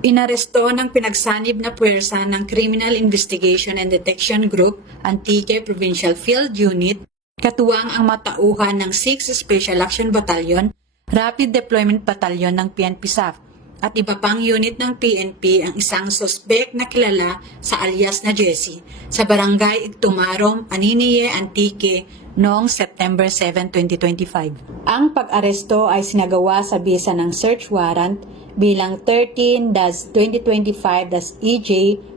Inaresto ng pinagsanib na puwersa ng Criminal Investigation and Detection Group, Antique Provincial Field Unit, katuwang ang matauhan ng 6th Special Action Battalion, Rapid Deployment Battalion ng PNP-SAF, at iba pang unit ng PNP ang isang sospek na kilala sa alias na Jessie sa Barangay Igtumarom, Aniniye, Antique noong September 7, 2025. Ang pag-aresto ay sinagawa sa bisa ng search warrant bilang 13-2025-EJ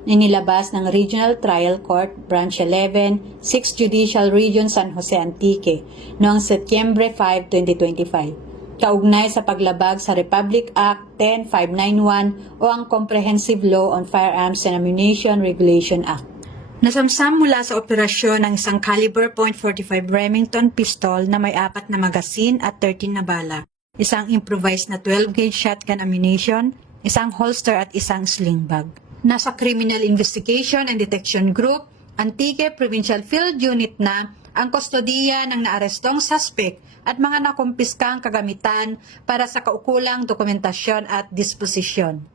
na nilabas ng Regional Trial Court Branch 11, 6th Judicial Region San Jose Antique noong Setyembre 5, 2025. Kaugnay sa paglabag sa Republic Act 10591 o ang Comprehensive Law on Firearms and Ammunition Regulation Act. Nasamsam mula sa operasyon ng isang caliber .45 Remington pistol na may 4 na magasin at 13 na bala, isang improvised na 12-gauge shotgun ammunition, isang holster at isang sling bag. Nasa Criminal Investigation and Detection Group, Antique Provincial Field Unit na ang kustodiya ng naarestong suspect at mga nakumpiskang kagamitan para sa kaukulang dokumentasyon at disposisyon.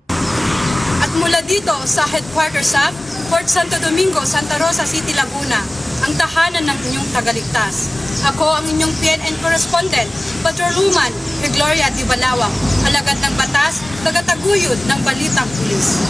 At mula dito sa headquarters sa Fort Santo Domingo, Santa Rosa City, Laguna, ang tahanan ng inyong tagaligtas. Ako ang inyong PNN correspondent, Patrolwoman Gloria Di Balawak, alagad ng batas, tagataguyod ng Balitang Pulis.